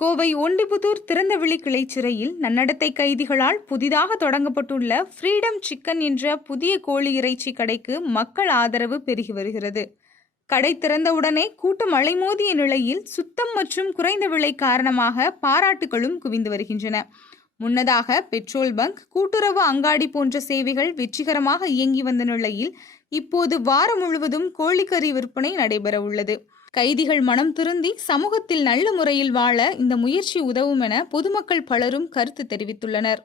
கோவை ஒண்டிபுதூர் திறந்தவெளி கிளைச்சிறையில் நன்னடத்தை கைதிகளால் புதிதாக தொடங்கப்பட்டுள்ள ஃப்ரீடம் சிக்கன் என்ற புதிய கோழி இறைச்சி கடைக்கு மக்கள் ஆதரவு பெருகி வருகிறது. கடை திறந்தவுடனே கூட்டம் அலைமோதிய நிலையில் சுத்தம் மற்றும் குறைந்த விலை காரணமாக பாராட்டுகளும் குவிந்து வருகின்றன. முன்னதாக பெட்ரோல் பங்க், கூட்டுறவு அங்காடி போன்ற சேவைகள் வெற்றிகரமாக இயங்கி வந்த நிலையில் இப்போது வாரம் முழுவதும் கோழிக்கறி விற்பனை நடைபெற உள்ளது. கைதிகள் மனம் திருந்தி சமூகத்தில் நல்ல முறையில் வாழ இந்த முயற்சி உதவும் என பொதுமக்கள் பலரும் கருத்து தெரிவித்துள்ளனர்.